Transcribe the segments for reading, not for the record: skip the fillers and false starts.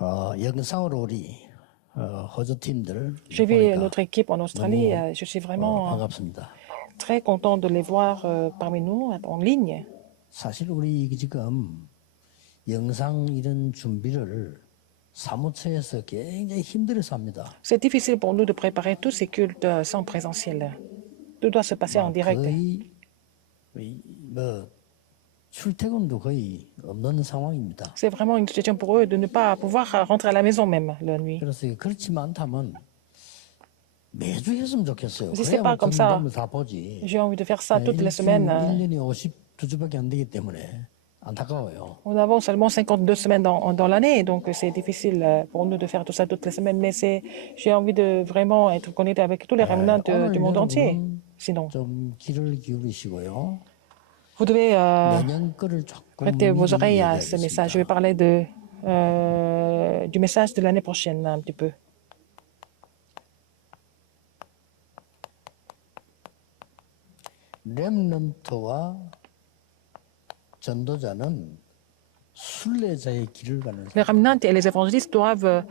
영상으로 우리 호주 팀들 J'ai vu 보니까 notre équipe en Australie. 너무 Je suis vraiment 반갑습니다. très content de les voir parmi nous en ligne. 사실 우리 지금 영상 이런 준비를 사무처에서 굉장히 힘들어서 합니다. C'est difficile pour nous de préparer tous ces cultes sans présentiel. Tout doit se passer en direct. 거의 뭐 출퇴근도 거의 없는 상황입니다. C'est vraiment une situation pour eux de ne pas pouvoir rentrer à la maison même la nuit. 그래서 그렇지만 않다면 매주 했으면 좋겠어요. Si c'est 그래야 pas comme ça, 점점을 다 보지. j'ai envie de faire ça toutes les semaines. 1년이 52주밖에 안 되기 때문에 안타까워요. Nous avons seulement 52 semaines dans l'année, donc c'est difficile pour nous de faire tout ça toutes les semaines. Mais j'ai envie de vraiment être connecté avec tous les remnants du monde entier. Sinon, 좀 귀를 기울이시고요. vous devez 내년 거를 조금 prêter vos 미리 oreilles à ce message. Je vais parler du message de l'année prochaine un petit peu. 렘넌트와 전도자는 순례자의 길을 가는 Les remnants et les évangélistes doivent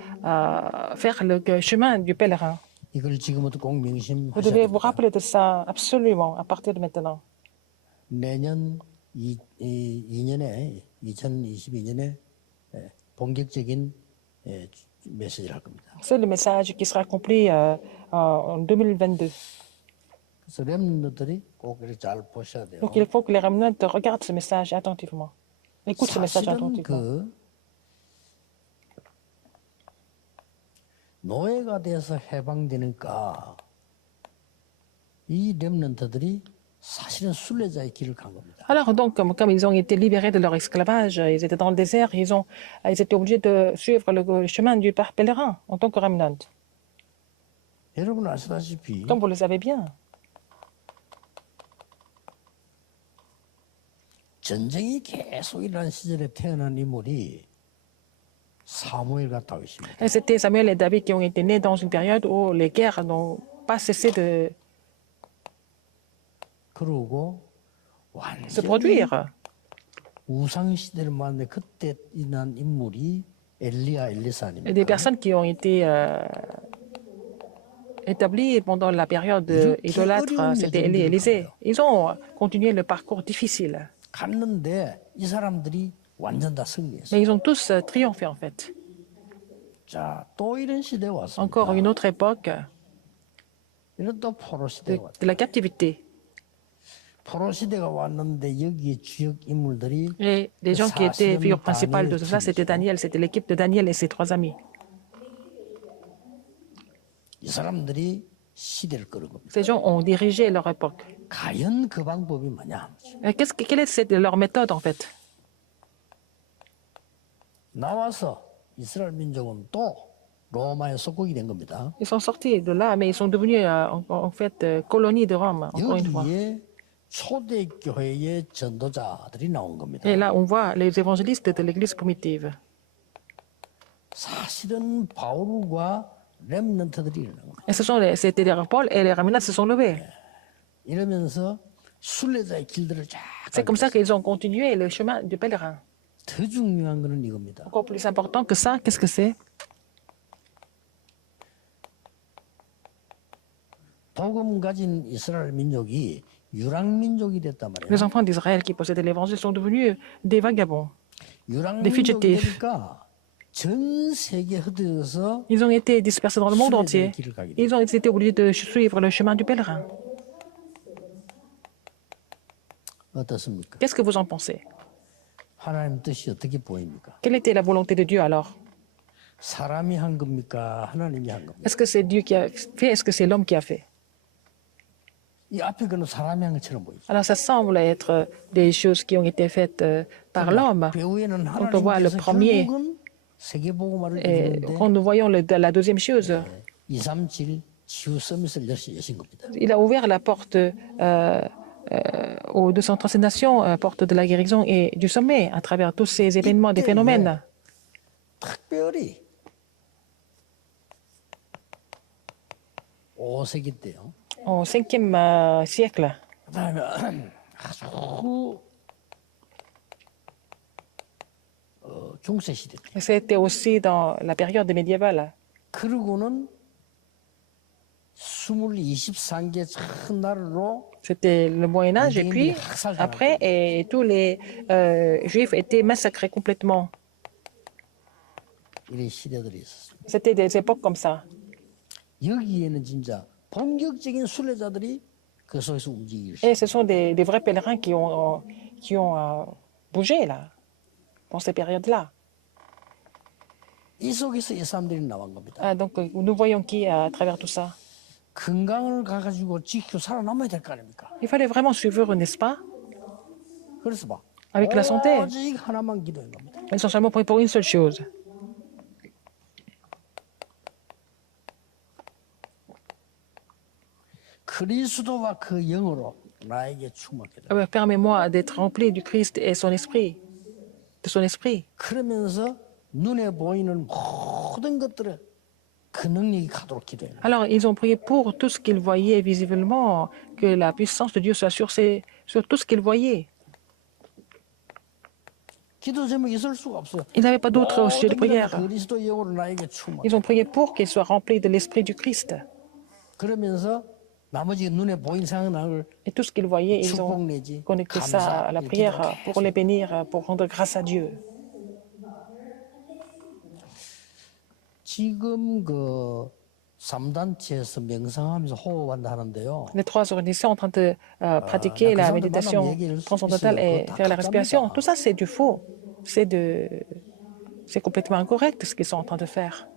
faire le chemin du pèlerin. 이걸 지금부터 꼭 Vous 명심하셔야 devez vous 됩니다. rappeler de ça absolument à partir de maintenant. 내년 2022년에 본격적인 메시지를 할 겁니다. C'est le message qui sera accompli en 2022. 그래서 렘넌트들이 꼭 이렇게 잘 보셔야 돼요. Donc il faut que les remnants regardent ce message attentivement. Écoutent ce message 사실은 attentivement. 노예가 돼서 해방되니까 이 렘넌트들이 사실은 순례자의 길을 간 겁니다. Alors donc, comme ils ont été libérés de leur esclavage, ils étaient dans le désert, ils étaient obligés de suivre le chemin du pèlerin en tant que remnant. 여러분 아시다시피 Comme vous le savez bien, 전쟁이 계속 일어난 시절에 태어난 인물이 사무엘 같다고 있습니다. et c'était Samuel et David qui ont été nés dans une période où les guerres n'ont pas cessé de 그러고 se 완전히 produire. 우상 시대를 만났는데 그때 일어난 인물이 엘리야 Et des 엘리사입니다. personnes qui ont été établies pendant la période idolâtre, c'était Élie et Élisée. Ils ont continué le parcours difficile, 갔는데 이 사람들이 완전 다 승리했어요. mais ils ont tous triomphé en fait. 자, 또 이런 시대에 왔습니다. Encore une autre époque 이런 또 포로 시대가 왔다. de la captivité. 포로 시대가 왔는데 여기에 주역 인물들이 Et les gens qui étaient figures principales de tout ça, c'était Daniel, c'était l'équipe de Daniel et ses trois amis. 이 사람들이 시대를 끌은 겁니다. Ces gens ont dirigé leur époque. 과연 그 방법이 뭐냐? Et quelle est leur méthode en fait? 나와서 이스라엘 민족은 또 로마의 속국이 된 겁니다. Ils sont sortis de là, mais ils sont devenus en fait colonie de Rome, encore une fois. 여기에 초대교회의 전도자들이 나온 겁니다. Et là, on voit les évangélistes de l'église primitive. 사실은 바울과 렘넌트들이 일어난 겁니다. Et c'était Paul et les remnants se sont levés. 이러면서 순례자의 길들을 쫙 C'est comme ça qu'ils ont continué le chemin du pèlerin. 더 중요한 거는 이겁니다. Encore plus important que ça, qu'est-ce que c'est? 복음 가진 이스라엘 민족이 유랑민족이 됐단 Les 말이에요. enfants d'Israël qui possédaient l'évangile sont devenus des vagabonds. 유랑민족이 fugitifs. 되니까 전 세계 흩어져서 Ils ont été dispersés dans le monde entier. 순례자의 길을 가게 돼요. Ils ont été obligés de suivre le chemin du pèlerin. 어떻습니까? Qu'est-ce que vous en pensez? 하나님 뜻이 어떻게 보입니까? Quelle était la volonté de Dieu alors? 사람이 한 겁니까? 하나님이 한 겁니까? Est-ce que c'est Dieu qui a fait? Est-ce que c'est l'homme qui a fait? 이 앞에 거는 사람이 한 것처럼 보이죠. Alors ça semble être des choses qui ont été faites par l'homme. 배후에는 Quand on voit le 하나님께서 premier 결국은 세계복음화를 et 이루는데 quand nous voyons la deuxième chose, 237 치유 서밋을 여신 겁니다. il a ouvert la porte aux 237 nations, porte de la guérison et du sommet à travers tous ces événements, des phénomènes. 특별히 5세기 때요. Au 5e siècle, 그다음에 아주 중세 시대 때. Et c'était aussi dans la période médiévale. 그러고는 스물 23개 첫날로 C'était le Moyen Âge. Et 유대인들이 puis, 학살당할 après, 때 et tous les Juifs étaient massacrés complètement. 이런 시대들이 있었어요. C'était des époques comme ça. 여기에는 진짜 본격적인 순례자들이 그 속에서 움직이기 Et 시작해요. ce sont des vrais pèlerins qui ont bougé là, dans ces périodes-là. 이 속에서 이 사람들이 나온 겁니다. Donc, nous voyons qui à travers tout ça. 건강을 가가지고 지키고 살아남아야 될 거 아닙니까? Il fallait vraiment suivre, n'est-ce pas? 그래서 봐. Avec la santé. 오직 하나만 기도한 겁니다. Ils sont seulement pris pour une seule chose. 그리스도와 그 영으로 나에게 충만하게 돼. Permets-moi d'être rempli du Christ et son esprit, de son esprit. 그러면서 눈에 보이는 모든 것들을 그 능력이 가도록 기도해요. Alors, ils ont prié pour tout ce qu'ils voyaient visiblement, que la puissance de Dieu soit sur tout ce qu'ils voyaient. 기도 제목이 있을 수가 없어요. Ils n'avaient pas d'autre sujet de 모든 것은 prière. 그리스도 영으로 나에게 충만. Ils ont prié pour qu'ils soient remplis de l'esprit du Christ. 그러면서 나머지 눈에 보이는 상황을 Et tout ce qu'ils voyaient, ils 축복 ont 내지 connecté ça à la prière pour les bénir, pour rendre grâce à Dieu. 지금 그 3단체에서 명상하면서 호흡한다 하는데요. Les trois organisations sont en train de pratiquer la méditation transcendantale et faire la respiration. Tout ça, c'est du faux. C'est complètement incorrect ce qu'ils sont en train de faire.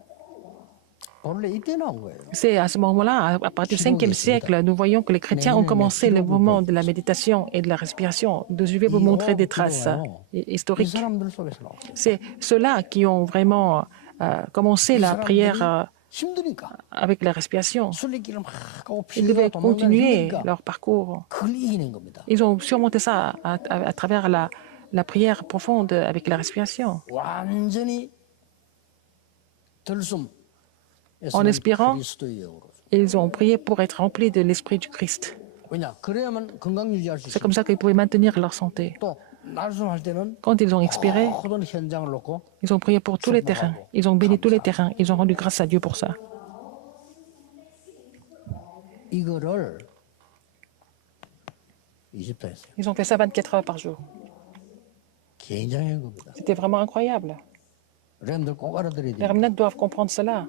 원래 이때 나온 거예요. C'est à ce moment-là, à partir du 5e siècle, nous voyons que les chrétiens ont commencé le mouvement de la méditation et de la respiration. Je vais vous montrer des traces 이 historiques. 사람들 속에서 나온 거예요. C'est ceux-là qui ont vraiment commencé la prière 힘드니까 avec la respiration. 순례길을 막 가고 Ils 피가 devaient 도망가는 continuer 힘드니까 leur parcours. 그걸 이기는 겁니다. Ils ont surmonté ça à travers la prière profonde avec la respiration. 완전히 들숨 En espérant, 그리스도의 영으로. ils ont prié pour être remplis de l'esprit du Christ. 왜냐? 그래야만 건강 유지할 수 C'est 있어요. comme ça qu'ils pouvaient maintenir leur santé. 또 날숨할 때는 Quand ils ont expiré, 모든 현장을 놓고 ils ont prié pour tous les terrains. Ils ont béni tous les terrains. Ils ont rendu grâce à Dieu pour ça. 이거를 20도 했어요. Ils ont fait ça 24 heures par jour. 굉장한 겁니다. C'était vraiment incroyable. 여러분들 꼭 알아들어야 Les 돼요. remnants doivent comprendre cela.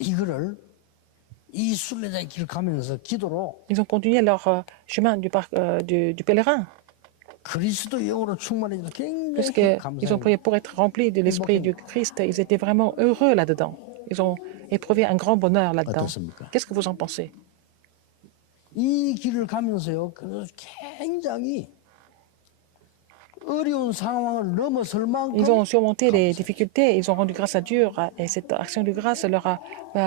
이거를 이 순례자의 길을 가면서 기도로 Ils ont continué leur chemin du pèlerin, 그리스도 영으로 충만해서 굉장히 puisqu'ils ont 감사해요. prié pour être remplis de l'esprit du Christ. Ils étaient vraiment heureux là-dedans. Ils ont éprouvé un grand bonheur là-dedans. 어떻습니까? Qu'est-ce que vous en pensez? 이 길을 가면서요. 그래서 굉장히 어려운 상황을 넘어설 만큼 Ils ont surmonté les difficultés, ils ont rendu grâce à Dieu et cette action de grâce leur a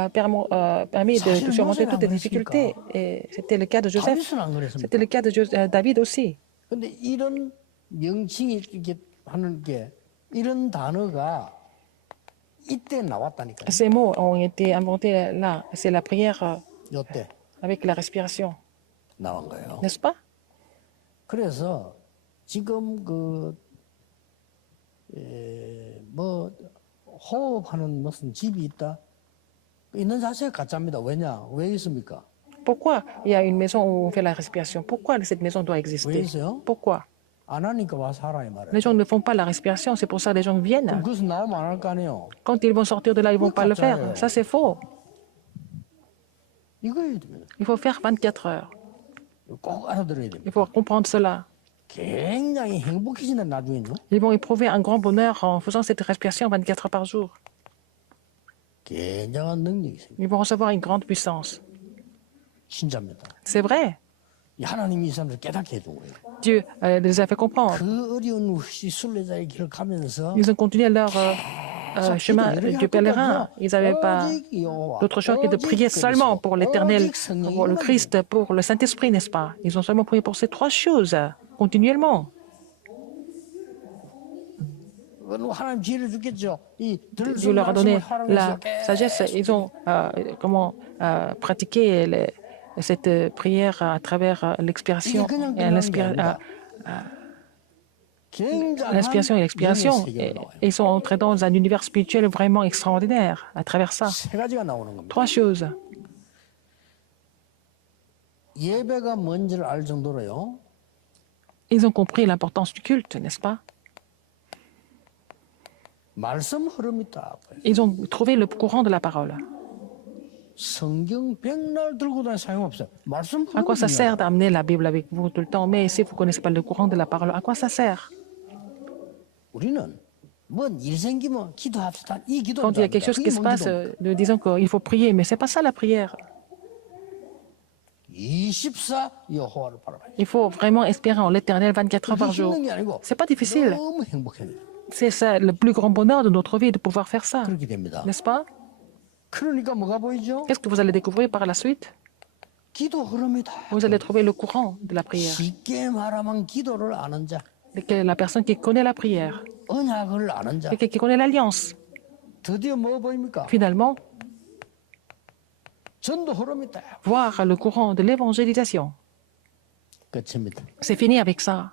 permis de surmonter toutes les difficultés. Et c'était le cas de Joseph, 다윗은 안 그랬습니까? c'était le cas de David aussi. 근데 이런 명칭이 이렇게 하는 게 이런 단어가 이때 나왔다니까요. Ces mots ont été inventés là. C'est la prière 이때 avec la respiration, 나온 거예요. n'est-ce pas? 그래서 지금 뭐 호흡하는 무슨 집이 있다 있는 자체가 가짜입니다. 왜냐? 왜 있습니까? Pourquoi il y a une maison où on fait la respiration? Pourquoi cette maison doit 왜 exister? 있어요? Pourquoi? 안 하니까 와서 살아 이 말이에요. Les gens ne font pas la respiration, c'est pour ça que les gens 그럼 viennent. 그것은 나오면 안 할 거 아니에요. Quand ils vont sortir de là, ils ne vont pas le faire. Ça, c'est faux. 이거 해야 됩니다. Il faut faire 24 heures. 꼭 알아들어야 됩니다. Il faut comprendre cela. 굉장히 행복해지는 나중에는요. Ils vont éprouver un grand bonheur en faisant cette respiration 24 heures par jour. 굉장한 능력이 있습니다. Ils vont recevoir une grande puissance. 진짜입니다. C'est vrai. 이 하나님이 이 사람들 깨닫게 해준 거예요. Dieu les a fait comprendre. 그 어려운 순례자의 길을 가면서 Ils ont continué leur chemin du pèlerin. Ils n'avaient pas d'autre choix que de prier seulement pour l'Éternel, pour le Christ, pour le Saint-Esprit, n'est-ce pas? Ils ont seulement prié pour ces trois choses, continuellement. 하나님 지혜를 주겠죠. 이 Dieu leur a donné la sagesse. Ils ont pratiqué cette prière à travers l'expiration. l'inspiration et l'expiration. Et ils sont entrés dans un univers spirituel vraiment extraordinaire à travers ça. 세 가지가 나오는 겁니다. Trois choses. 예배가 뭔지를 알 정도로요. Ils ont compris l'importance du culte, n'est-ce pas? 말씀 흐름이 딱 Ils ont trouvé le courant de la parole. 성경 백날 들고 다니 소용없어요. 말씀 À quoi ça 흐름이야. sert d'amener la Bible avec vous tout le temps? Mais si vous ne connaissez pas le courant de la parole, à quoi ça sert? 우리는 뭔 일 생기면 기도합시다. 이 기도. Quand il y a quelque chose qui se passe, nous disons qu'il faut prier, mais ce n'est pas ça la prière. 24 여호와를 바라봐요. Il faut vraiment espérer en l'éternel 24 heures par jour. 힘든 게 아니고 Ce n'est pas difficile. 너무 행복해요. C'est ça le plus grand bonheur de notre vie de pouvoir faire ça, 그렇게 됩니다. n'est-ce pas? 그러니까 뭐가 보이죠? Qu'est-ce que vous allez découvrir par la suite? 기도 흐름이다. Vous allez trouver le courant de la prière. 쉽게 말하면 기도를 아는 자, La personne qui connaît la prière, 언약을 아는 자. quelqu'un qui connaît l'alliance. 드디어 뭐 보입니까? Finalement, 전도 흐름이다. voir le courant de l'évangélisation. 끝입니다. C'est fini avec ça.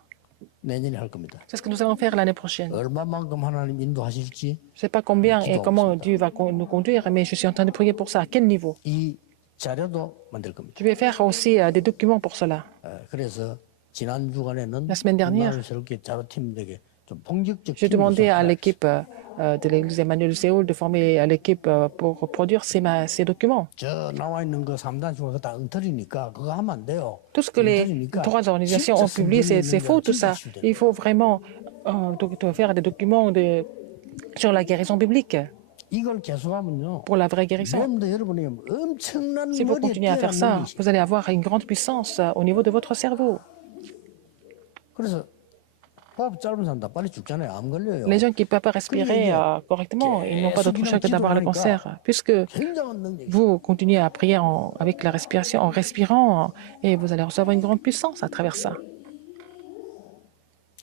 내년에 할 겁니다. C'est ce que nous allons faire l'année prochaine. 얼마만큼 하나님 인도하실지 Je ne sais pas combien et comment Dieu va nous conduire, mais je suis en train de prier pour ça. À quel niveau? 이 자료도 만들 겁니다. Je vais faire aussi des documents pour cela. 그래서 지난 주간에는 La semaine dernière, 새롭게 자료팀들에게 좀 본격적 j'ai demandé à l'équipe de l'église Emmanuel de Séoul de former l'équipe pour produire ces documents. 저 나와 있는 그 3단 중에 다 엉터리니까 그거 하면 안 돼요. Tout ce que les trois organisations ont publié, c'est faux tout ça. Il faut vraiment faire des documents sur la guérison biblique, 이걸 계속하면요. pour la vraie guérison. 여러분들 여러분이 엄청난 Si vous 머리에 continuez à faire ça, 뛰어난 vous allez avoir une grande puissance au niveau de votre cerveau. 그래서 호흡 짧은 사람 다 빨리 죽잖아요. 암 걸려요. Les gens qui ne peuvent pas respirer correctement, ils n'ont pas d'autre choix que d'avoir le cancer. Puisque 굉장한 능력이. vous continuez à prier avec la respiration, en respirant, et vous allez recevoir une grande puissance à travers ça.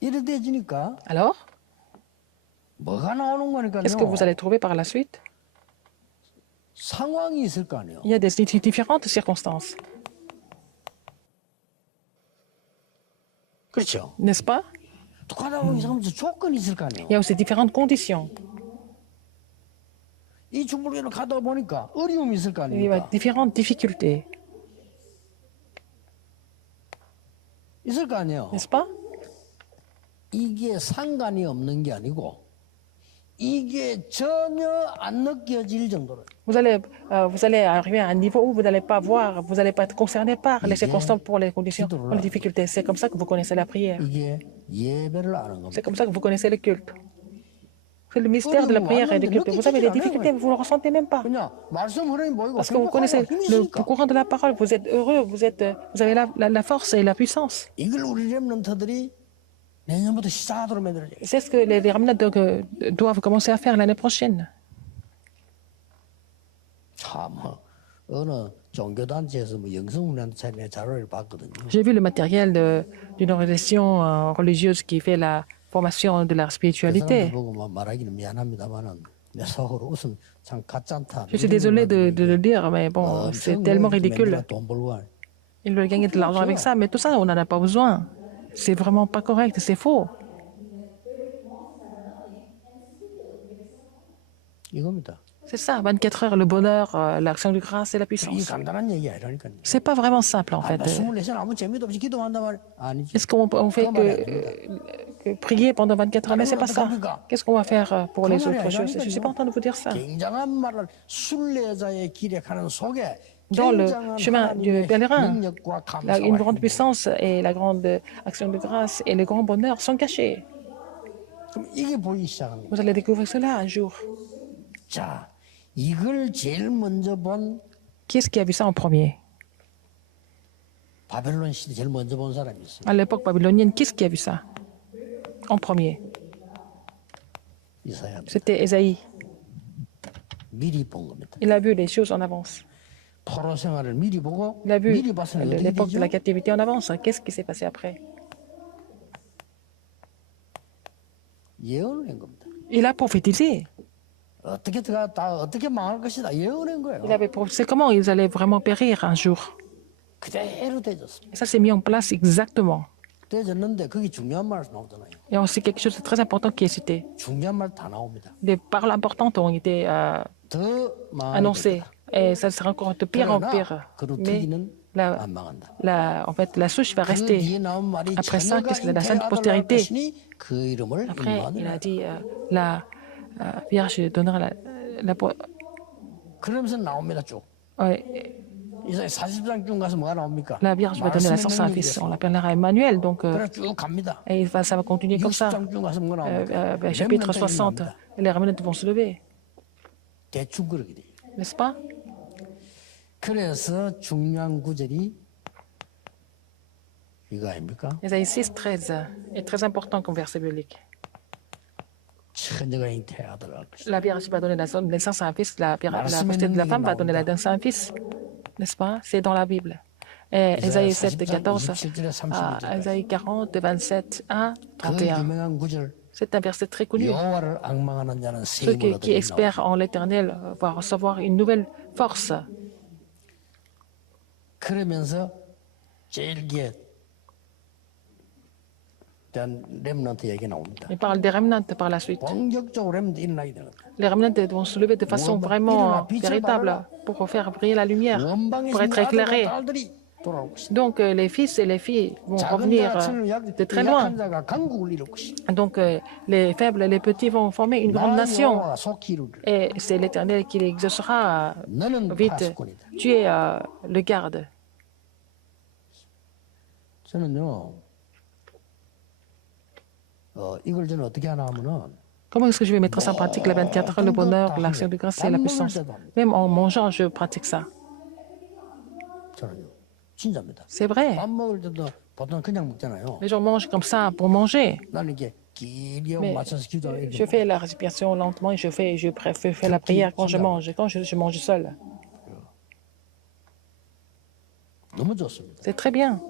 이래 돼지니까 Alors, 뭐가 나오는 거니까요. qu'est-ce que vous allez trouver par la suite? 상황이 있을 거 아니에요. Il y a des différentes circonstances, 그렇죠. n'est-ce pas? 또 가다 보면 이상하면서 조건이 있을 거 아니에요. Il y a aussi différentes conditions. 이 중불교를 가다 보니까 어려움이 있을 거 Il y a 아닙니까? différentes difficultés, 있을 거 아니에요. n'est-ce pas? 이게 상관이 없는 게 아니고 이게 전혀 안 느껴질 정도로 Vous allez arriver à un niveau où vous n'allez pas voir, vous n'allez pas être concerné par les circonstances pour les conditions, pour les difficultés. C'est comme ça que vous connaissez la prière. 이게 예배를 아는 겁니다. C'est comme ça que vous connaissez le culte. C'est le mystère de la prière et du culte. Vous avez des difficultés, vous ne le ressentez même pas. 그냥 말씀 흐름이 보이고 Parce que vous connaissez 힘이 le 있으니까 courant de la parole, vous êtes heureux, vous avez la force et la puissance. 이걸 우리 렘넌트들이 내년부터 시작하도록 만들어야 돼요. C'est ce que les remnants doivent commencer à faire l'année prochaine. 참 어느 종교단체에서 뭐 영성훈련체 내 자료를 봤거든요. J'ai vu le matériel d'une organisation religieuse qui fait la formation de la 그 사람들 spiritualité. 보고 막 말하기는 미안합니다만은 내 속으로 웃음 참 가짠다. Je suis désolé de le dire, mais bon, c'est tellement ridicule. 돈 벌고 하네. Ils veulent gagner de l'argent avec ça, mais tout ça, on n'en a pas besoin. C'est vraiment pas correct, c'est faux. 이겁니다. C'est ça, 24 heures, le bonheur, l'action de grâce et la 이 puissance. 간단한 얘기 아니라니까요. C'est pas vraiment simple en fait. 24시간 아무 재미도 없이 기도한단 말이야. 아니지. Est-ce qu'on fait que prier pendant 24 heures? Mais c'est pas ça. Qu'est-ce qu'on va faire pour les autres choses? Je ne suis pas en train de vous dire ça. 굉장한 말을 순례자의 길에 가는 속에 Dans le 굉장한 chemin du 하나님의 pèlerin, 능력과 une 감사와 grande 행복. puissance et la grande action de grâce et le grand bonheur sont cachés. 그럼 이게 보이기 시작합니다. Vous allez découvrir cela un jour. 자, 이걸 제일 먼저 본 Qui est-ce qui a vu ça en premier? 바벨론 시대 제일 먼저 본 사람이 있어요. À l'époque babylonienne, qui est-ce qui a vu ça en premier? 이사야. C'était Ésaïe. 미리 본 겁니다. Il a vu les choses en avance. 포로 생활을 미리 보고 Il a vu 미리 봤으니 어떻게 l'époque de la 되죠? captivité en avance. Qu'est-ce qui s'est passé après? 예언을 한 겁니다. Il a prophétisé. 어떻게 다 어떻게 망할 것이다 예언한 거예요. Il avait prophétisé comment ils allaient vraiment périr un jour. 그대로 되졌습니다. Et ça s'est mis en place exactement. 떼졌는데 거기 중요한 말 나오잖아요. Il y a aussi quelque chose de très important qui est cité. 중요한 말 다 나옵니다. Des paroles importantes ont été 더 많이 annoncées. 될 거다. Et ça sera encore de pire en 그러나 pire. 그 Mais 루트기는 la, 안 망한다. en fait, la souche va 그 rester. 뒤에 나온 말이 Après ça, 처녀가 qu'est-ce que la sainte 잉태하더라 postérité? 것이니 그 이름을 Après, il 임마누엘. a dit la Vierge donnera 그러면서 나옵니다 쭉. 이사야 40장 가서 뭐가 나옵니까? la Vierge va donner la sorce à un fils. On l'appellera Emmanuel. Donc, 그래 쭉 갑니다. et ça va continuer comme ça. 60장 가서 뭐가 나옵니까? Chapitre 렘넌트가 60, 나옵니다. les remnants vont se lever. 대충 그렇게 돼요. N'est-ce pas? 그래서 중요한 구절이 이거 아닙니까? Ésaïe 6, 13 est très important comme verset biblique. 처녀가 잉태하더라. La Vierge va donner la naissance à un fils, la postérité de la femme va donner la naissance à un fils. N'est-ce pas? C'est dans la Bible. Et Ésaïe 7, 14, à Ésaïe 40, 27 à 그 31. 유명한 구절 C'est un verset très connu. 여호와를 앙망하는 자는 Ceux 세임을 qui 얻으리라. espèrent en l'Éternel vont recevoir une nouvelle force. 그러면서 제일 게 대한 렘넌트 얘기 나옵니다. Il parle des remnants par la suite. 본격적으로 렘넌트 일어나야 되는 거예요. Les remnants vont se lever de façon vraiment véritable pour faire briller la lumière, 원방에 pour être 있는 éclairés. 아들과 딸들이 돌아올 것이다. Donc les fils et les filles vont 작은 revenir 자가 천을 de très loin. 약한 자가 강국을 이룰 것이다. Donc les faibles et les petits vont former une grande 나 nation. 여호와가 속히 이루리라. Et c'est l'Éternel qui l'exaucera 너는 vite. 파수꾼이다. Tu es le garde. 저는요. 이걸 저는 어떻게 하나 하면은 Comment est-ce que je vais mettre ça en pratique les 24 heures, le bonheur, l'action de grâce et la puissance? Même en mangeant, je pratique ça. 저는요. 진짜입니다. C'est vrai. 밥 먹을 때도 보통 그냥 먹잖아요. Les gens mangent comme ça pour manger. 나는 이게 길게 Mais 맞춰서 기도하는 je fais la respiration lentement et je fais la prière quand je mange. Quand je mange seul. 너무 좋습니다. C'est très bien.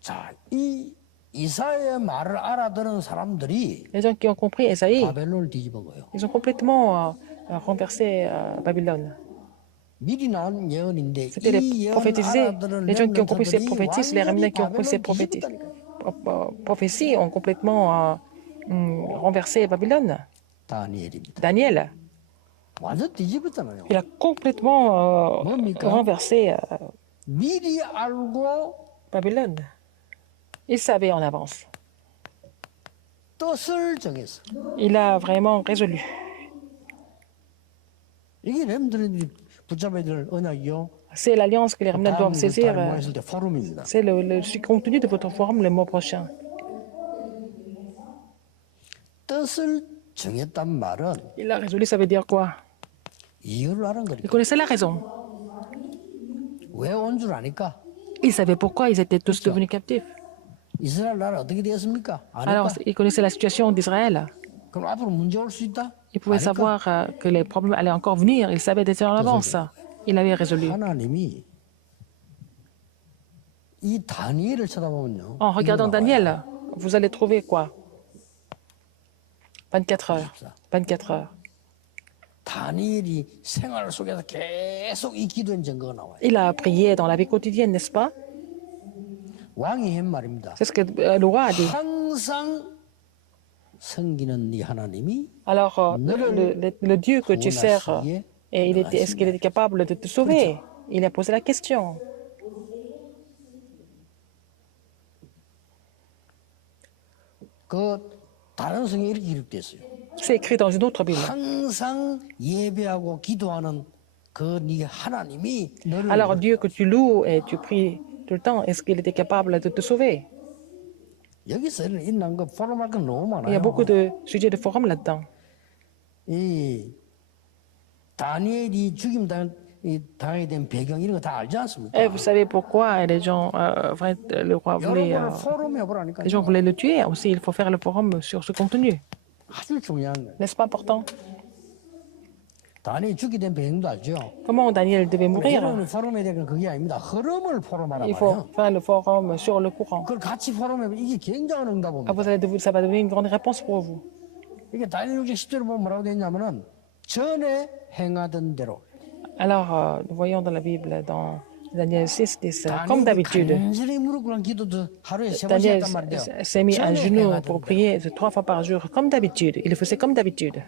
자, 이 이사야의 말을 알아들은 사람들이 Les gens qui ont compris Esaïe, 바벨론을 뒤집은 거예요. ils ont complètement renversé Babylone. 미리 나온 예언인데 C'était les 이 예언을 prophétisés. 알아들은 Les gens qui ont compris ces 렘넌트들이 prophéties, les remnants qui ont compris ces 바벨론 뒤집었다니까요. prophéties ont complètement renversé Babylone. 다니엘입니다. Daniel, 완전 뒤집었잖아요. il a complètement 뭡니까? renversé 미리 알고 Babylone. Il savait en avance. 뜻을 정했어. Il a vraiment résolu. 이게 렘들이 붙잡아야 될 언약이요. C'est l'alliance que les remnants doivent saisir. 모였을 때 포럼입니다. C'est le contenu de votre forum le mois prochain. 뜻을 정했단 말은 Il a résolu, ça veut dire quoi? 이유를 아는 Il 거니까. connaissait la raison. 왜 온 줄 아니까? Il savait pourquoi ils étaient tous devenus captifs. 이스라엘 나라 어떻게 되었습니까? Alors, 아니까? il connaissait la situation d'Israël. 그럼 앞으로 문제 올 수 있다? Il pouvait 아니까? savoir que les problèmes allaient encore venir. Il savait déjà en avance. Il avait résolu. 하나님이 이 다니엘을 쳐다보면요. En regardant 이거 나와요. Daniel, vous allez trouver quoi? 24 heures. 24 heures. 다니엘이 생활 속에서 계속 이 기도한 증거가 나와요. Il a prié dans la vie quotidienne, n'est-ce pas? 왕이 한 말입니다. C'est ce que le roi a dit. 항상 섬기는 네 하나님이 Alors, le Dieu que tu sers, et est-ce qu'il était capable de te sauver? Il a posé la question. 그 다른 성경에 이렇게 기록됐어요. C'est écrit dans une autre Bible. 항상 예배하고 기도하는 그 네 하나님이 너를 Alors, Dieu que tu loues et tu pries tout le temps, est-ce qu'il était capable de te sauver? 여기서 있는 거 포럼할 건 너무 Il y a 많아요. beaucoup de sujets de forum là-dedans. 이 다니엘이 죽임 당하게 된 배경 이런 거 다 알지 않습니까? Et vous savez pourquoi les gens, le roi voulait, 여러분을 포럼 해보라니까. les gens voulaient le tuer. Aussi, il faut faire le forum sur ce contenu. 아주 중요한 거예요. N'est-ce pas important? 다니엘이 죽게 된 배경도 알죠? Comment Daniel devait mourir? 여러분이 포럼에 대한 그게 아닙니다. 흐름을 포럼하란 Il faut 말이에요. faire le forum sur le courant. 그걸 같이 포럼하면 이게 굉장한 Ah, 응답입니다. ça va devenir une grande réponse pour vous. 이게 다니엘 6장 10절에 보면 뭐라고 되어 있냐면은 전에 행하던 대로 Alors, nous voyons dans la Bible, dans Daniel 6, 10, comme d'habitude. 간절히 무릎 꿇은 기도도 하루에 3번씩 Daniel 했단 말이에요. s'est mis à 전에 genoux 해가 pour 된대요. prier 3 fois par jour, comme d'habitude. Il le faisait comme d'habitude.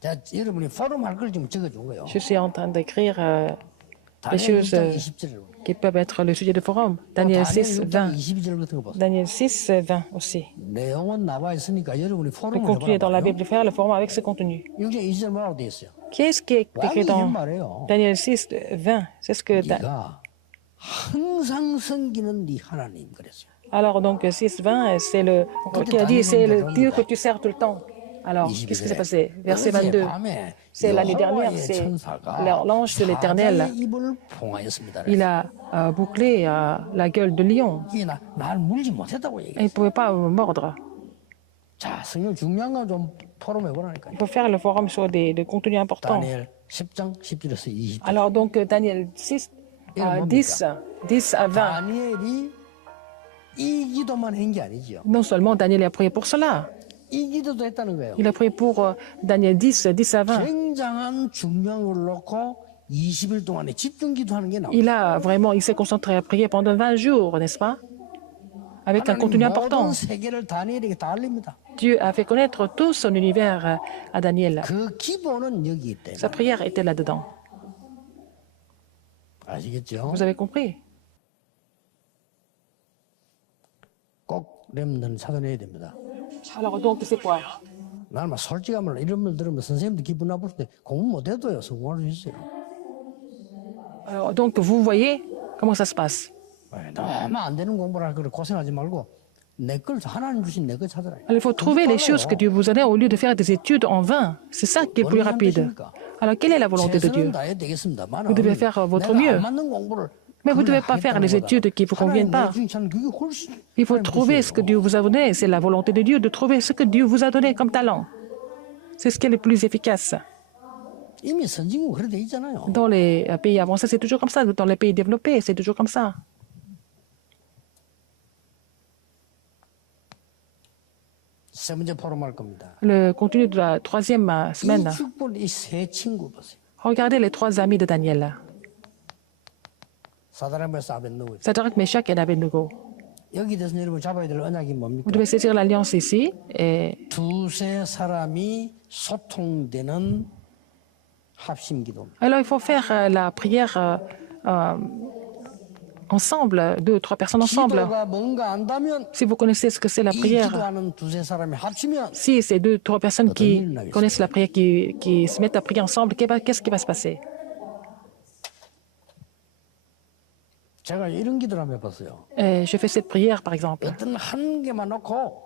자, 여러분이 포럼 할 걸 지금 적어준 거예요. Je suis en train d'écrire les 다니엘 choses 6장 20절을. qui peuvent être le sujet de forum. Daniel 6, 6장 20. 22절 같은 거 보세요. Daniel 6, 20 aussi. 내용은 나와 있으니까 여러분이 Le 포럼을 contenu est dans la 해봐요. Bible. Faire le forum avec ce contenu. 6장 20절 뭐라고 되어 있어요? Qui est-ce qui est écrit 왕이 dans 이런 말이에요. Daniel 6, 20? C'est ce que. 네가 항상 섬기는 네 하나님 그랬어요. Alors, donc, 6, 20, c'est le. Qui a dit, c'est le Dieu que tu sers tout le temps. Alors, qu'est-ce qui s'est passé? Verset 22. C'est l'année dernière, c'est l'ange de l'Éternel. Il a bouclé la gueule de lion. 날 물지 못했다고 Et il 얘기해. ne pouvait pas mordre. 자, 성경 중요한 건 좀 포럼해 보라니까요. Il faut faire le forum sur des contenus importants. 다니엘 10장 10절에서 20절. Alors, donc, Daniel 6, 10 à 20. 다니엘이 이 기도만 한 게 아니지요. Non seulement Daniel a prié pour cela, 이 기도도 했다는 거예요. il a prié pour Daniel 10, 10 à 20. 굉장한 중요을 놓고 20일 동안에 집중 기도하는 게 나와요. Il s'est concentré à prier pendant 20 jours, n'est-ce pas? Avec un contenu important. 모든 세계를 다니엘에게 다 알립니다. Dieu a fait connaître tout son univers à Daniel. 그 기본은 여기 있대. Sa prière était là-dedans. 아시겠죠? Vous avez compris? 꼭 렘넌트 찾아내야 됩니다. Alors donc, c'est quoi? 나는 막 솔직한 말로 이런 말 들으면 선생님도 기분 나쁠 때 공부 못해도요 성공할 수 있어요. Alors, donc, vous voyez comment ça se passe. 너무 안 되는 공부를 할 거를 고생하지 말고 내 걸 하나님 주신 내 걸 찾아라. Alors, il faut trouver les choses que Dieu vous a données au lieu de faire des études en vain. C'est ça qui est plus rapide. Alors, quelle est la volonté de Dieu? Vous devez faire votre mieux. Mais vous ne devez pas faire les études qui ne vous conviennent pas. Il faut trouver ce que Dieu vous a donné. C'est la volonté de Dieu de trouver ce que Dieu vous a donné comme talent. C'est ce qui est le plus efficace. 이미 선진국 그래 돼 있잖아요. Dans les pays avancés, c'est toujours comme ça. Dans les pays développés, c'est toujours comme ça. 세 번째 포럼 할 겁니다. Le contenu de la 3e semaine. 이 축복 이세 친구 보세요. Regardez les 3 amis de Daniel. 사다람에서 아벤노고. Sadrach, Meshach et Abednego. 여기 대해서 여러분 잡아야 될 언약이 뭡니까? Vous devez saisir l'alliance ici. Et 두세 사람이 소통되는 합심 기도. alors, il faut faire la prière ensemble, 2 ou 3 personnes ensemble. 기도가 뭔가 안다면 Si vous connaissez ce que c'est la 이 prière, 기도하는 두세 사람이 합치면 si c'est 2 ou 3 personnes qui connaissent la prière, qui se mettent à prier ensemble, qu'est-ce qui va se passer? 제가 이런 기도를 한번 해봤어요. Je fais cette prière, par exemple. 어떤 한 개만 놓고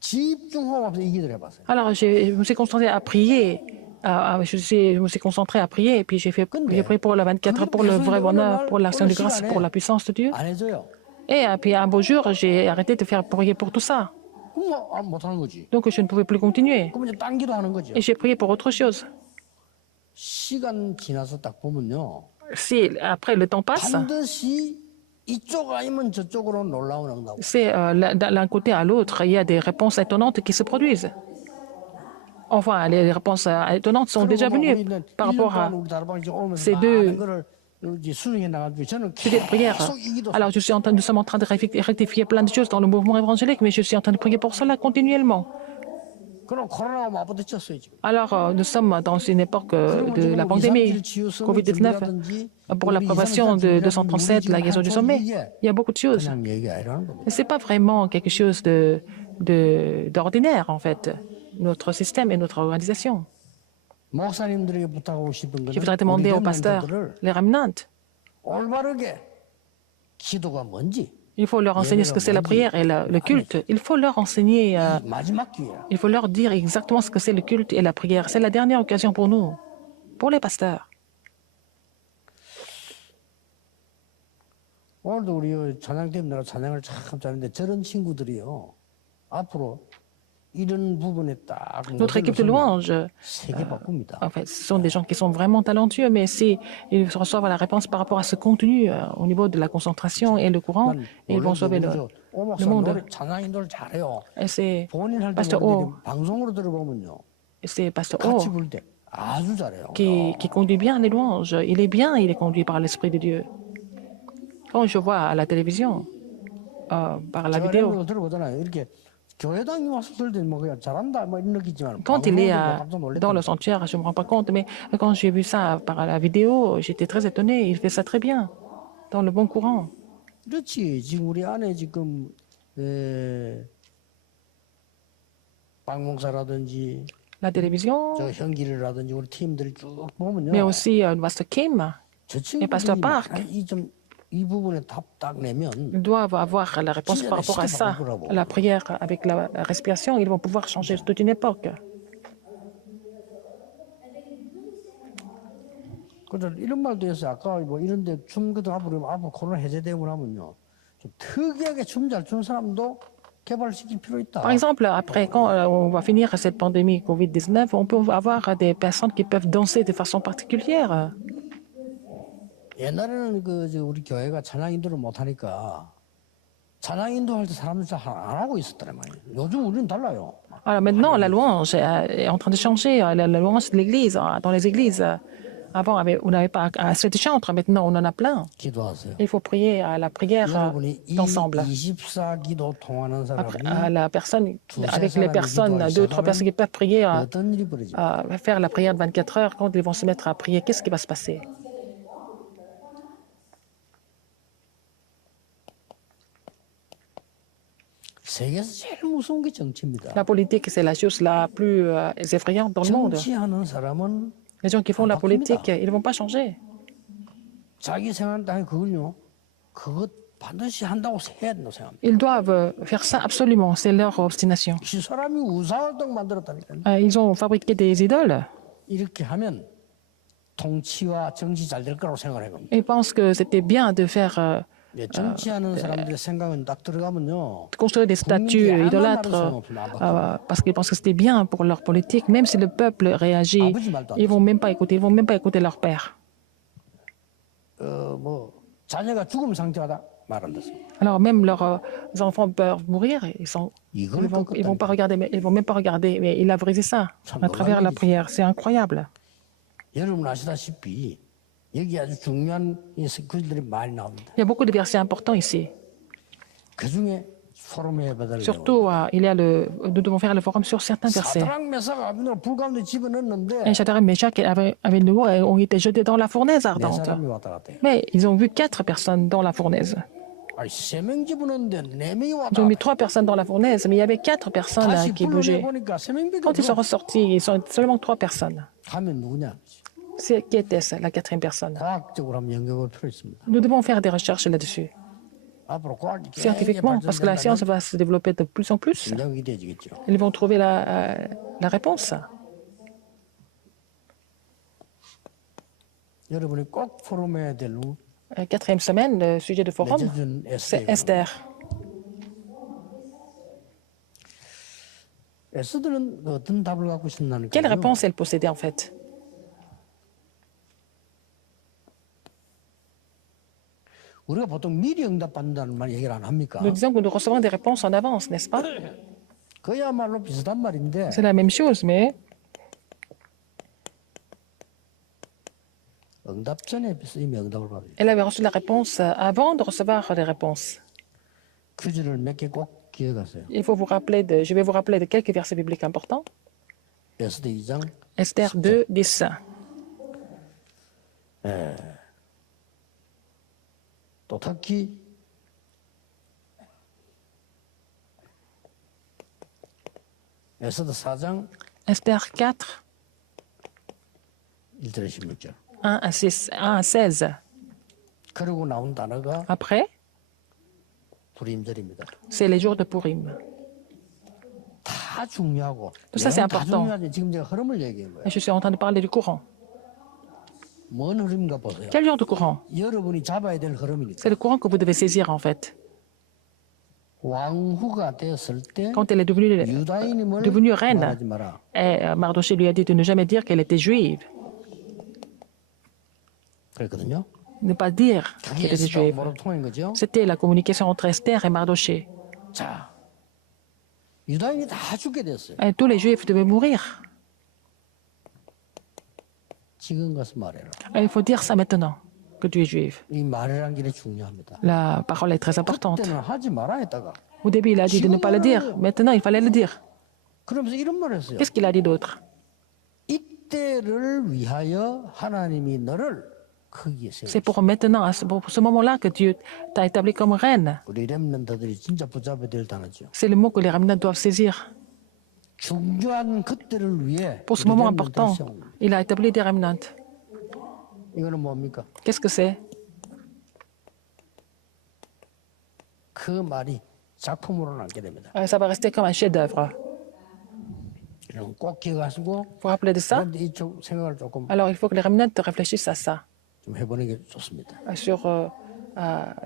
집중하면서 이 기도를 해봤어요. Alors, je me suis concentré à prier. Je me suis concentré à prier et puis j'ai prié pour le 24 pour le vrai bonheur, pour l'action de grâce, pour la puissance de Dieu. 안 해줘요. Et puis un beau jour, j'ai arrêté de faire prier pour tout ça. 그럼 못하는 거지. Donc je ne pouvais plus continuer. 그럼 이제 딴 기도하는 거죠. Et j'ai prié pour autre chose. 시간 지나서 딱 보면요. Si après le temps passe, 반드시 이쪽 아니면 저쪽으로 놀라운 응답. c'est d'un côté à l'autre, il y a des réponses étonnantes qui se produisent. Enfin, les réponses étonnantes sont déjà venues par rapport à ces 2 sujets de prière. Alors, nous sommes en train de rectifier plein de choses dans le mouvement évangélique, mais je suis en train de prier pour cela continuellement. Alors, nous sommes dans une époque de la pandémie, Covid-19, pour l'approbation de 237, la guérison du sommet. Il y a beaucoup de choses. Ce n'est pas vraiment quelque chose d'ordinaire, en fait, notre système et notre organisation. Je voudrais demander aux pasteurs, les remnants, il faut leur enseigner ce que c'est la prière et le culte. Il faut leur enseigner, il faut leur dire exactement ce que c'est le culte et la prière. C'est la dernière occasion pour nous, pour les pasteurs. 오늘도 우리 찬양팀들하고 찬양을 참 잘하는데 저런 친구들이요. 앞으로 이런 부분에 딱 Notre équipe de louange, 세계 바꿉니다. en fait, ce sont des gens qui sont vraiment talentueux, mais si ils reçoivent la réponse par rapport à ce contenu au niveau de la concentration et le courant, ils vont sauver le monde. 찬양인들 잘해요. Et c'est 본인 할 때 Pasteur O. 방송으로 들어보면요. C'est Pasteur 같이 O 부를 때 아주 잘해요. qui conduit bien les louanges. Il est bien, il est conduit par l'Esprit de Dieu. Quand je vois à la télévision, par la 제가 이런 vidéo, 거 들어보잖아요. 이렇게 교회당이 와서 들때 뭐 그냥 잘한다 뭐 이런 느끼지만 quand il est 방송을 깜짝 dans le 놀랐다. sanctuaire, je ne me rends pas compte, mais quand j'ai vu ça par la vidéo, j'étais très étonnée. Il fait ça très bien, dans le bon courant. 그렇지. 지금 우리 안에 지금 박목사라든지 La télévision, 저 형길이라든지 우리 팀들이 쭉 보면요. mais aussi Pasteur Kim, 저 Pasteur 친구들이 Park. 이 부분에 답 딱 내면 ils doivent avoir la réponse par rapport à ça. La prière avec la respiration, ils vont pouvoir changer toute une époque. 그래서 이런 말도 했어요. 아까 뭐 이런데 춤 같은 앞으로 코로나 해제되고 나면요. 좀 특이하게 춤 잘 추는 사람도 개발시킬 필요 있다. Par exemple, après, quand on va finir cette pandémie Covid-19, on peut avoir des personnes qui peuvent danser de façon particulière. 옛날에는 우리 교회가 찬양 인도를 못 하니까 찬양 인도할 때 사람들 잘 안 하고 있었단 말이에요. 요즘 우리는 달라요. Alors maintenant, la louange est en train de changer. La louange de l'Église, dans les églises. Avant, on n'avait pas assez de chantres. Maintenant, on en a plein. 기도하세요. Il faut prier à la prière 여러분이 d'ensemble. 24 기도 통하는 Après, 사람이 la personne, avec les personnes, deux ou trois personnes qui peuvent prier, 어떤 일이 벌어집니까? faire la prière de 24 heures, quand ils vont se mettre à prier, qu'est-ce qui va se passer? 세계에서 제일 무서운 게 정치입니다. La politique, c'est la chose la plus effrayante dans le monde. 정치하는 사람은 Les gens qui font la politique, ils ne vont pas changer. 자기 생각한다면 그걸요. 그것 반드시 한다고 해야 된다고 생각합니다. Ils doivent faire ça absolument, c'est leur obstination. 이 사람이 우상활동 만들었다니까요. Ils ont fabriqué des idoles. 이렇게 하면 통치와 정치 잘 될 거라고 생각을 해요. Ils pensent que c'était bien de faire 정치하는 사람들의 생각은 딱 들어가면요. construire des statues idolâtres parce qu'ils pensent que c'était bien pour leur politique. Même si le peuple réagit, ils ne vont même pas écouter, ils vont même pas écouter leur père. 뭐 자녀가 죽음 상태하다 말한다. Alors même leurs enfants peuvent mourir, ils vont pas regarder, mais ils vont même pas regarder, mais il a brisé ça à travers la prière. C'est incroyable. 여러분 아시다시피 여기 아주 중요한 글들이 많이 나옵니다. Il y a beaucoup de versets importants ici. 그 중에 포럼에 받을 Surtout, nous devons faire le forum sur certains versets. 사드락 메사가 아벤노 불 가운데 집어넣었는데 Et Shadrach, Meshach et Abednego ont été jetés dans la fournaise 네 ardente. 사람이 왔다 갔대. Mais ils ont vu 4 personnes dans la fournaise. 아니 3명 집어넣었는데 4명이 Ils 왔다 ont mis 갔대. 3 personnes dans la fournaise, mais il y avait 4 personnes 다시 qui 불러내 bougeaient. 보니까 3명밖에 Quand ils sont 없어. ressortis, ils sont seulement 3 personnes. 가면 누구냐? Qui était-ce, la 4e personne? 과학적으로 한번 연구할 필요 있습니다. Nous devons faire des recherches là-dessus, 앞으로 과학이 scientifiquement, parce que la science va se développer de plus en plus. 진작이 되지겠죠. Ils vont trouver la réponse. 여러분이 꼭 포럼해야 될 4e semaine, le sujet de forum, 맺어준 c'est 에스더예요. Esther. 에스더는 어떤 답을 갖고 있었나니까 Quelle réponse elle possédait en fait? 우리가 보통 미리 응답받는다는 말 얘기를 안 합니까? Nous disons que nous recevons des réponses en avance, n'est-ce pas? 그야말로 비슷한 말인데 C'est la même chose, mais 응답 전에 이미 응답을 받아요. elle avait reçu la réponse avant de recevoir les réponses. 퀴즈를 몇 개 꼭 기억하세요. Il faut vous rappeler je vais vous rappeler de quelques versets bibliques importants. 에스더 2장 Esther 2, 10. 또 특히 에스더 4장 Esther 4, 1절에 16절. 1 à 16. 그리고 나온 단어가 Après, 불임절입니다. c'est les jours de Purim. 다 중요하고 ça, c'est 내용 다 important. 중요하지. 지금 제가 흐름을 얘기한 거예요. Et je suis en train de parler du courant. 뭔 흐름인가 보세요. Quel genre de courant? 여러분이 잡아야 될 흐름이니까. C'est le courant que vous devez saisir en fait. 왕후가 되었을 때 Quand elle est 유다인임을 devenue reine, 말하지 마라. et Mardoché lui a dit de ne jamais dire qu'elle était juive, 그랬거든요. ne pas dire 그게 qu'elle était 에스더하고 juive. 뭐로 통한 거죠? C'était la communication entre Esther et Mardoché. 자, 유다인이 다 죽게 됐어요. Et tous les juifs devaient mourir. 지금 가서 말해라. Il faut dire ça maintenant que tu es juif. 이 말이라는 게 중요합니다. La parole est très importante. 그때는 하지 말아 했다가 Au début, il a dit de ne pas le dire. Maintenant, il fallait le dire. 그러면서 이런 말을 했어요. Qu'est-ce qu'il a dit d'autre? 이때를 위하여 하나님이 너를 거기에 세워. C'est pour maintenant, pour ce moment-là, que Dieu t'a établi comme reine. 우리 렘넌트들이 진짜 붙잡아야 될 단어죠. C'est le mot que les remnants doivent saisir. 중요한 그때를 위해 Pour ce 우리 moment 렘넌트를 important, 세웁니다. il a établi des remnants. 이거는 뭡니까? Qu'est-ce que c'est? 그 말이 작품으로 남게 됩니다. Ça va rester comme un chef-d'œuvre. 이런 꼭 기억하시고 Vous vous rappelez de ça? 그런데 이쪽 생각을 조금 Alors, il faut que les remnants réfléchissent à ça, 좀 해보는 게 좋습니다. sur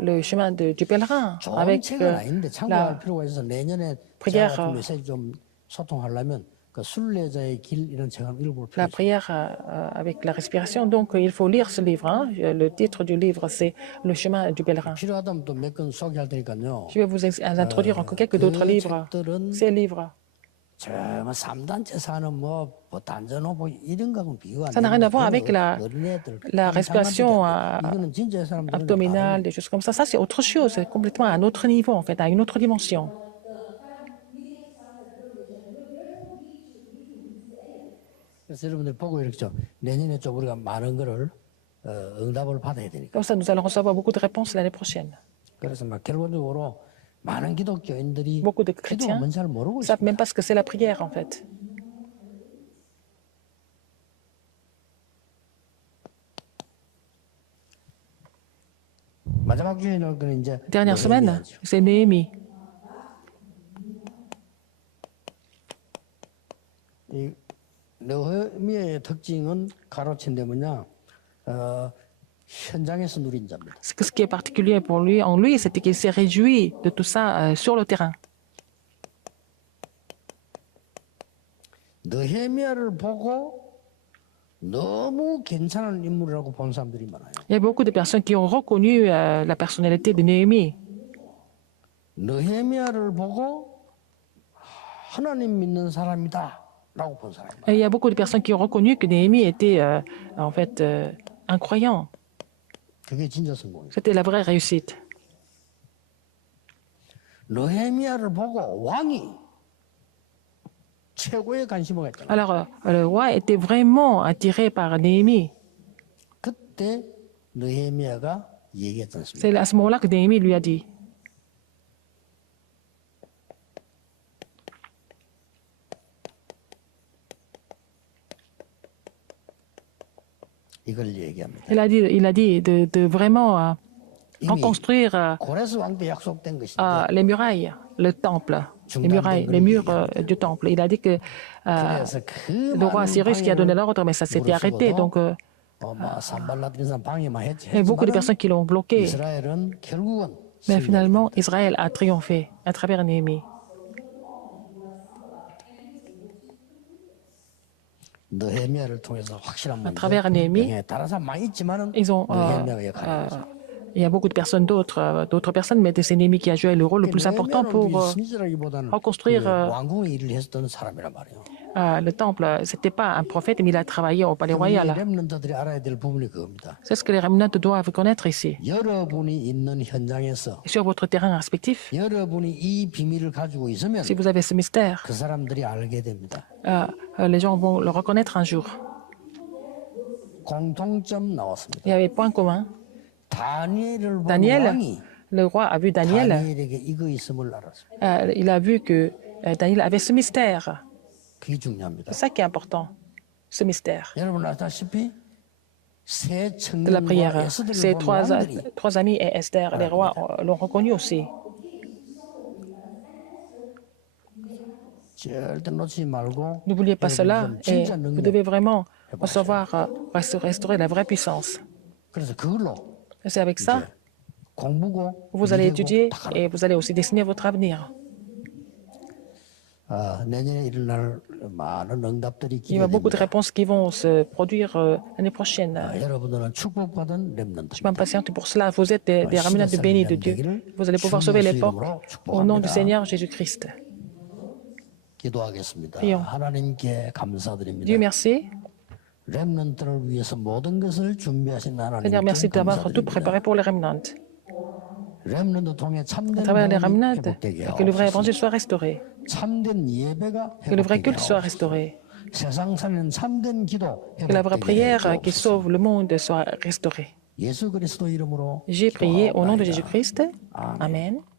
le chemin du pèlerin, 좋은 avec 책은 아닌데 참고할 la 필요가 있어서 내년에 prière, 제가 같은 메시지 좀 소통하려면 그 순례자의 길 이런 책 한번 읽어볼 필요 la 있어요. prière avec la respiration. Donc, il faut lire ce livre. Hein. Le titre du livre, c'est Le chemin du pèlerin. 필요하다면 또 몇 권 소개할 테니까요. Je vais vous introduire encore quelques d'autres livres. 책들은 Ces livres, 정말 3단체 사는 뭐 단전호보 이런 거하고는 비교가 안 ça n'a rien à voir avec 어린애들 la respiration 이거는 진짜 사람들은 abdominale, des choses comme ça. Ça, c'est autre chose. C'est complètement à un autre niveau, en fait, à une autre dimension. 그래서 여러분들 보고 이렇게 좀 내년에 좀 우리가 많은 거를 응답을 받아야 되니까. Comme ça, nous allons recevoir beaucoup de réponses l'année prochaine. 그래서 막 결론적으로 많은 기독교인들이 Beaucoup de 기도가 chrétiens 뭔지 잘 모르고 ne savent 있습니다. même pas ce que c'est la prière, en fait. 마지막 주에 나올 거는 이제 Dernière semaine, 느헤미야죠. c'est Néhémie. 이 느헤미야의 특징은 가로친데 뭐냐? 현장에서 누린 자입니다. Ce qui est particulier pour lui, en lui, c'était qu'il s'est réjoui de tout ça sur le terrain. 느헤미야를 보고 너무 괜찮은 인물이라고 본 사람들이 많아요. Il y a beaucoup de personnes qui ont reconnu la personnalité de Néhémie. 느헤미야를 보고 하나님 믿는 사람이다라고 본 사람이 많아요. Et il y a beaucoup de personnes qui ont reconnu que Néhémie était en fait un croyant. 그게 진짜 성공이에요. C'était la vraie réussite. 느헤미야를 보고 왕이 최고의 관심을 갖잖아요. Alors, le roi était vraiment attiré par Néhémie. 그때 느헤미야가 얘기했지 않습니까? C'est à ce moment-là que Néhémie lui a dit, 이걸 얘기합니다. il a dit de vraiment 이미 reconstruire 고레스 왕 때 약속된 것인데 les murailles, le temple, les murailles, les murs du temple. Il a dit que 그래서 그 le roi 많은 Cyrus qui a donné l'ordre, mais ça s'était arrêté. Donc, 산발랏 이런 사람 방해만 했지. il y a beaucoup de personnes qui l'ont bloqué. 이스라엘은 결국은 Mais finalement, Israël a triomphé à travers Néhémie. 느헤미야를 통해서 확실한 문제. travers Néhémie, 영향이 다른 사람 많이 있지만은 Ils ont, 느헤미야가 역할을 했죠. il y a beaucoup de personnes d'autres personnes, mais c'est Néhémie qui a joué le rôle le plus important pour 신이라기보다는 reconstruire 왕궁의 일을 했던 사람이란 말이에요. le temple. C'était pas un prophète, mais il a travaillé au palais royal. 렘넌트들이 알아야 될 부분이 그겁니다. C'est ce que les remnants doivent connaître ici. 여러분이 있는 현장에서 Sur votre terrain respectif, 여러분이 이 비밀을 가지고 있으면 si vous avez ce mystère, 그 사람들이 알게 됩니다. les gens vont le reconnaître un jour. 공통점 나왔습니다. Il y avait point commun. 다니엘을 본 Daniel, 왕이 le roi a vu Daniel. 다니엘에게 이거 있음을 알았습니다. Il a vu que Daniel avait ce mystère. 그게 중요합니다. C'est ça qui est important, ce mystère 여러분 아시다시피 세 de la 청년과 prière. 에스더를 Ces 본 왕들이 trois amis et Esther, les rois l'ont reconnu aussi. 절대 놓치지 말고 N'oubliez pas cela 여러분 et 진짜 vous 능력. devez vraiment recevoir, restaurer la vraie puissance. 그래서 그걸로 Et c'est avec ça 공부고 que vous allez 미래고 étudier 다 et vous allez aussi dessiner votre avenir. 내년에 일어날 많은 응답들이 Il y a beaucoup de 기대됩니다. réponses qui vont se produire l'année prochaine. 여러분들은 축복받은 렘넌트. Je m'impatiente pour cela. Vous êtes des remnants de bénis de Dieu. Vous allez pouvoir sauver les peuples au nom du Seigneur Jésus-Christ. 기도하겠습니다. Prions. 하나님께 감사드립니다. Dieu merci. 렘넌트를 위해서 모든 것을 준비하신 Seigneur, 하나님께 merci d'avoir tout 감사드립니다. préparé pour les remnants. 렘넌트 통해 À 참된 travers les 모험이 remnants, 회복되게 que le vrai 하옵소서. évangile soit restauré, 참된 예배가 que le vrai 회복되게 culte soit 하옵소서. restauré, 세상 살리는 참된 기도 que la vraie 회복되게 prière qui 하옵소서. sauve le monde soit restaurée. 예수 그리스도 이름으로 J'ai prié au nom de 기도하옵나이다. Jésus-Christ. 아멘. Amen.